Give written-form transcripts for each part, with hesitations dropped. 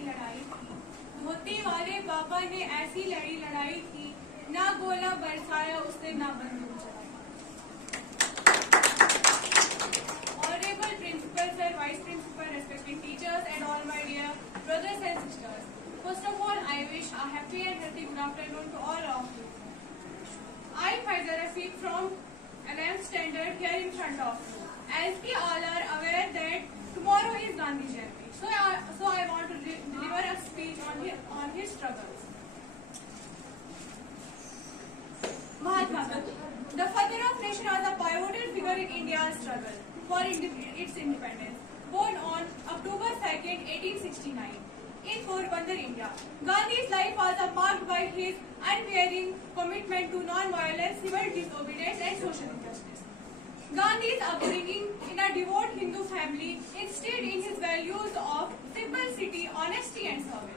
लड़ी लड़ाई थी, धोती वाले बाबा ने ऐसी लड़ी लड़ाई थी, ना गोला बरसाया उसने ना बंदूक चलाई। Honorable Principal Sir, Vice Principal, respected teachers, and all my dear brothers and sisters. First of all, I wish a happy and healthy good afternoon to all of you. I, Faizal Rafiq from 11th standard here in front of you. As we all are aware that tomorrow is Gandhi Jayanti, so I want to deliver a speech on his struggles. Mahatma Gandhi, the father of nation, was a pivotal figure in India's struggle for its independence. Born on October 2nd, 1869, in Porbandar, India, Gandhi's life was marked by his unwavering commitment to non-violence, civil disobedience, and social justice. Gandhi's upbringing in a devout Hindu family instilled in his values of simplicity, honesty, and service.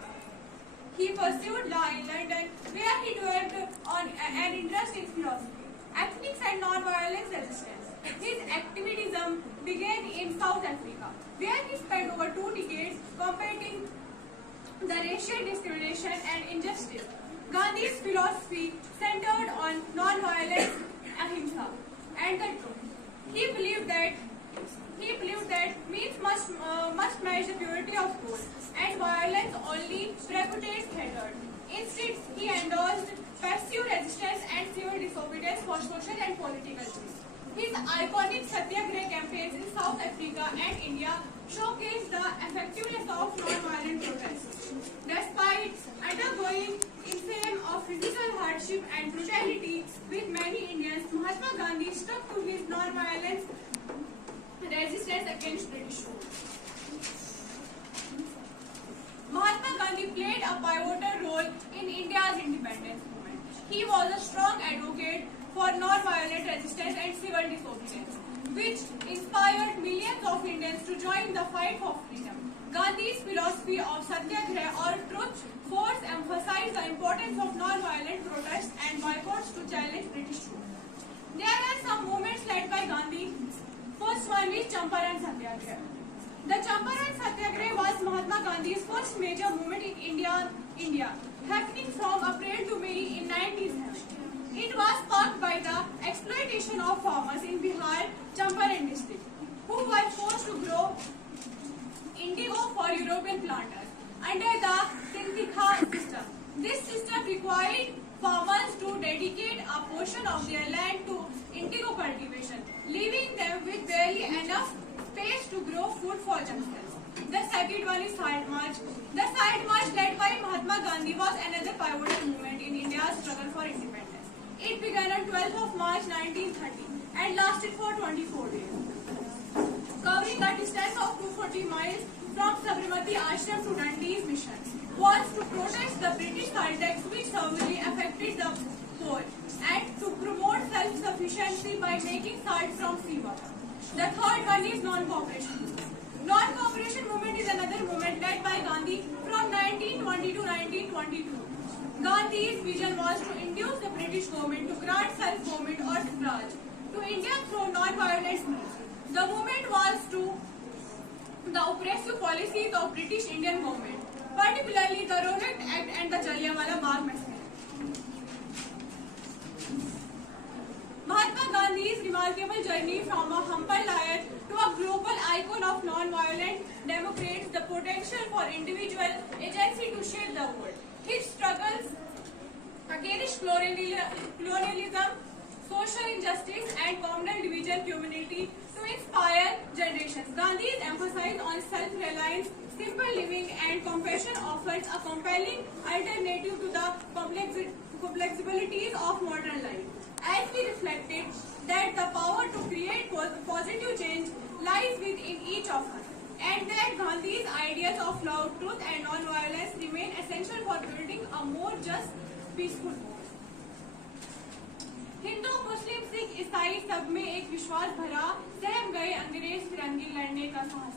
He pursued law in London, where he developed an interest in philosophy, ethics, and non-violence resistance. His activism began in South Africa, where he spent over 2 decades combating the racial discrimination and injustice. Gandhi's philosophy centered on non-violence, ahimsa, and the truth. He believed that means must match the purity of soul, and violence only precipitates hatred. Instead, he endorsed passive resistance and civil disobedience for social and political change. His iconic Satyagraha campaigns in South Africa and India showcased the effectiveness of non-violent protests. Despite undergoing insane of physical hardship and brutality with many Indians, Mahatma Gandhi stuck to his non-violence resistance against British rule. Mahatma Gandhi played a pivotal role in India's independence movement. He was a strong advocate for non-violent resistance and civil disobedience, which inspired millions of Indians to join the fight for freedom. Gandhi's philosophy of Satyagraha or truth force emphasized the importance of non-violent protests and boycotts to challenge British rule. There are some movements led by Gandhi. First one is Champaran Satyagraha. The Champaran Satyagraha was Mahatma Gandhi's first major movement in India, happening from April to May in 1970. It was sparked by the exploitation of farmers in Bihar, Champaran district, who were forced to grow indigo for European planters under the Sintikha system. This system required farmers to dedicate a portion of their land to indigo cultivation, leaving them with barely enough space to grow food for themselves. The second one is Side March. The Side March led by Mahatma Gandhi was another pivotal movement in India's struggle for independence. It began on 12th of March 1930 and lasted for 24 days, covering a distance of 240 miles from Sabarmati Ashram to Dandi's mission. Was to protest the British salt tax which severely affected the poor and to promote self-sufficiency by making salt from seawater. The third one is non-cooperation. Non-cooperation movement is another movement led by Gandhi from 1920 to 1922. Gandhi's vision was to induce the British government to grant self-government or suffrage to India through non-violent means. The movement was to the oppressive policies of British Indian government, particularly the Rohit Act and the Jallianwala Bagh massacre. Mahatma Gandhi's remarkable journey from a humble liar to a global icon of non-violent democrats the potential for individual agency to shape the world. His struggles against colonialism, social injustice, and communal division community to inspire generations. Gandhi's emphasis on self-reliance, simple living, and compassion offers a compelling alternative to the complexibilities of modern life. As we reflected that the power to create positive change lies within each of us, and that Gandhi's ideas of love, truth, and non-violence remain essential for building a more just, peaceful world. Hindu, मुस्लिम, सिख, ईसाई सब में एक विश्वास भरा, सहम गए अंग्रेज फिरंगी लड़ने का साहस।